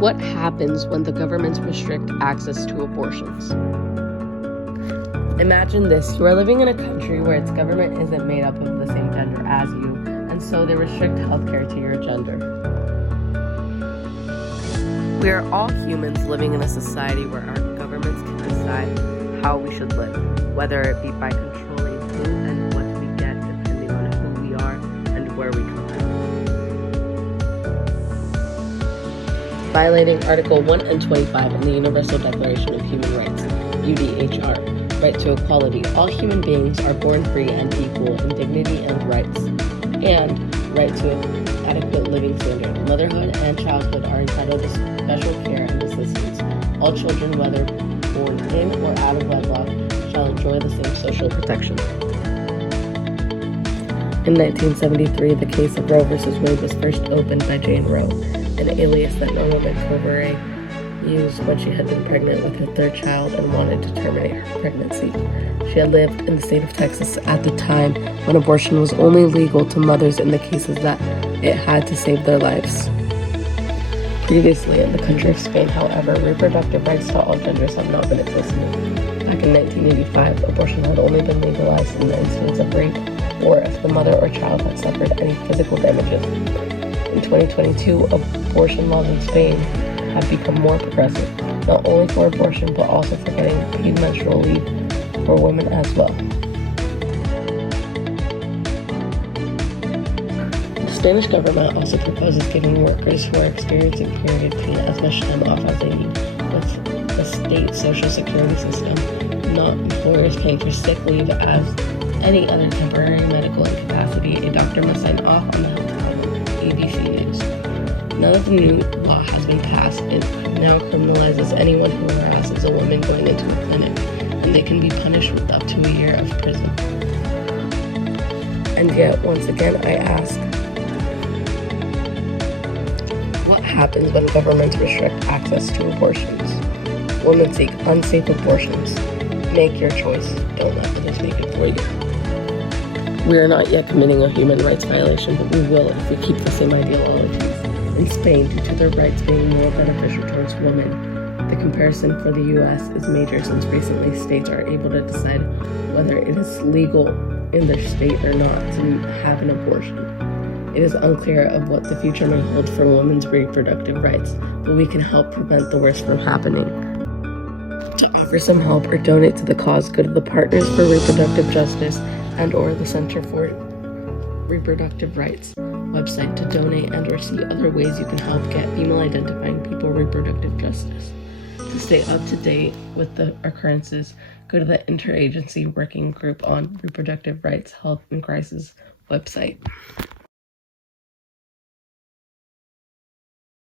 What happens when the governments restrict access to abortions? Imagine this. You are living in a country where its government isn't made up of the same gender as you, and so they restrict healthcare to your gender. We are all humans living in a society where our governments can decide how we should live, whether it be by controlling who and what we get depending on who we are and where we come from. Violating Article 1 and 25 in the Universal Declaration of Human Rights, UDHR. Right to equality. All human beings are born free and equal in dignity and rights, and right to an adequate living standard. Motherhood and childhood are entitled to special care and assistance. All children, whether born in or out of wedlock, shall enjoy the same social protection. In 1973, the case of Roe v. Wade was first opened by Jane Roe, an alias that Norma McCovray used when she had been pregnant with her third child and wanted to terminate her pregnancy. She had lived in the state of Texas at the time when abortion was only legal to mothers in the cases that it had to save their lives. Previously, in the country of Spain, however, reproductive rights to all genders have not been accessible. Back in 1985, abortion had only been legalized in the instance of rape or if the mother or child had suffered any physical damages. In 2022, abortion laws in Spain have become more progressive, not only for abortion but also for getting paid menstrual leave for women as well. The Spanish government also proposes giving workers who are experiencing period pain as much time off as they need, with the state social security system, not employers paying for sick leave as any other temporary medical incapacity. A doctor must sign off on the health ABC News. Now that the new law has been passed, it now criminalizes anyone who harasses a woman going into a clinic, and they can be punished with up to a year of prison. And yet, once again, I ask, what happens when governments restrict access to abortions? Women seek unsafe abortions. Make your choice. Don't let others make it for you. We are not yet committing a human rights violation, but we will if we keep the same ideologies. In Spain, due to their rights being more beneficial towards women, the comparison for the U.S. is major since recently states are able to decide whether it is legal in their state or not to have an abortion. It is unclear of what the future may hold for women's reproductive rights, but we can help prevent the worst from happening. To offer some help or donate to the cause, go to the Partners for Reproductive Justice and or the Center for Reproductive Rights website to donate and or see other ways you can help get female identifying people reproductive justice. To stay up to date with the occurrences, go to the Interagency Working Group on Reproductive Rights, Health and Crisis website.